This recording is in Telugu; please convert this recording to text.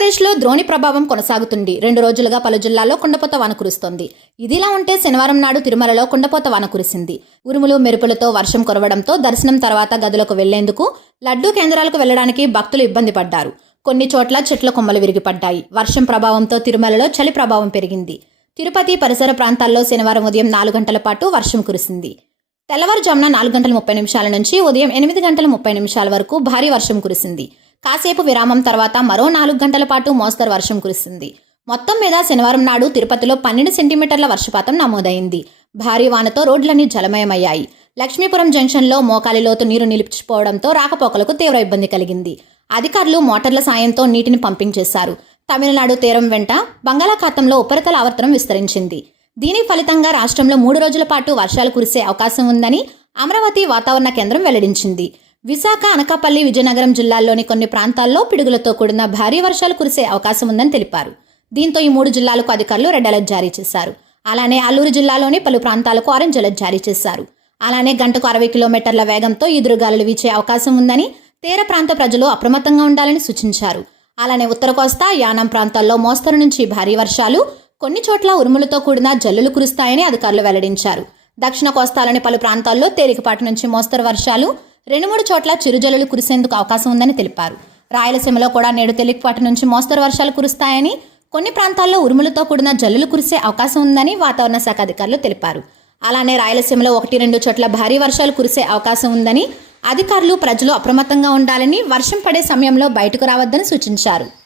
ఆంధ్రప్రదేశ్లో ద్రోణి ప్రభావం కొనసాగుతుంది. రెండు రోజులుగా పలు జిల్లాల్లో కుండపోత వాన కురుస్తోంది. ఇదిలా ఉంటే శనివారం నాడు తిరుమలలో కుండపోత వాన కురిసింది. ఉరుములు మెరుపులతో వర్షం కురవడంతో దర్శనం తర్వాత గదులకు వెళ్ళేందుకు లడ్డూ కేంద్రాలకు వెళ్ళడానికి భక్తులు ఇబ్బంది పడ్డారు. కొన్ని చోట్ల చెట్ల కొమ్మలు విరిగిపడ్డాయి. వర్షం ప్రభావంతో తిరుమలలో చలి ప్రభావం పెరిగింది. తిరుపతి పరిసర ప్రాంతాల్లో శనివారం ఉదయం నాలుగు గంటల పాటు వర్షం కురిసింది. తెల్లవారుజామున నాలుగు గంటల ముప్పై నిమిషాల నుంచి ఉదయం ఎనిమిది గంటల ముప్పై నిమిషాల వరకు భారీ వర్షం కురిసింది. కాసేపు విరామం తర్వాత మరో నాలుగు గంటల పాటు మోస్తరు వర్షం కురిసింది. మొత్తం మీద శనివారం నాడు తిరుపతిలో పన్నెండు సెంటీమీటర్ల వర్షపాతం నమోదైంది. భారీ వానతో రోడ్లన్నీ జలమయమయ్యాయి. లక్ష్మీపురం జంక్షన్లో మోకాలి లోతు నీరు నిలిచిపోవడంతో రాకపోకలకు తీవ్ర ఇబ్బంది కలిగింది. అధికారులు మోటార్ల సాయంతో నీటిని పంపింగ్ చేశారు. తమిళనాడు తీరం వెంట బంగాళాఖాతంలో ఉపరితల ఆవర్తనం విస్తరించింది. దీని ఫలితంగా రాష్ట్రంలో మూడు రోజుల పాటు వర్షాలు కురిసే అవకాశం ఉందని అమరావతి వాతావరణ కేంద్రం వెల్లడించింది. విశాఖ అనకాపల్లి విజయనగరం జిల్లాల్లోని కొన్ని ప్రాంతాల్లో పిడుగులతో కూడిన భారీ వర్షాలు కురిసే అవకాశం ఉందని తెలిపారు. దీంతో ఈ మూడు జిల్లాలకు అధికారులు రెడ్ అలర్ట్ జారీ చేశారు. అలానే అల్లూరు జిల్లాలోని పలు ప్రాంతాలకు ఆరెంజ్ అలర్ట్ జారీ చేశారు. అలానే గంటకు అరవై కిలోమీటర్ల వేగంతో ఈదురుగాలులు వీచే అవకాశం ఉందని తీర ప్రాంత ప్రజలు అప్రమత్తంగా ఉండాలని సూచించారు. అలానే ఉత్తర కోస్తా యానం ప్రాంతాల్లో మోస్తరు నుంచి భారీ వర్షాలు కొన్ని చోట్ల ఉరుములతో కూడిన జల్లులు కురుస్తాయని అధికారులు వెల్లడించారు. దక్షిణ కోస్తాలోని పలు ప్రాంతాల్లో తేలికపాటి నుంచి మోస్తరు వర్షాలు రెండు మూడు చోట్ల చిరుజల్లులు కురిసేందుకు అవకాశం ఉందని తెలిపారు. రాయలసీమలో కూడా నేడు తేలికపాటి నుంచి మోస్తరు వర్షాలు కురుస్తాయని కొన్ని ప్రాంతాల్లో ఉరుములతో కూడిన జల్లులు కురిసే అవకాశం ఉందని వాతావరణ శాఖ అధికారులు తెలిపారు. అలానే రాయలసీమలో ఒకటి రెండు చోట్ల భారీ వర్షాలు కురిసే అవకాశం ఉందని అధికారులు ప్రజలు అప్రమత్తంగా ఉండాలని వర్షం పడే సమయంలో బయటకు రావద్దని సూచించారు.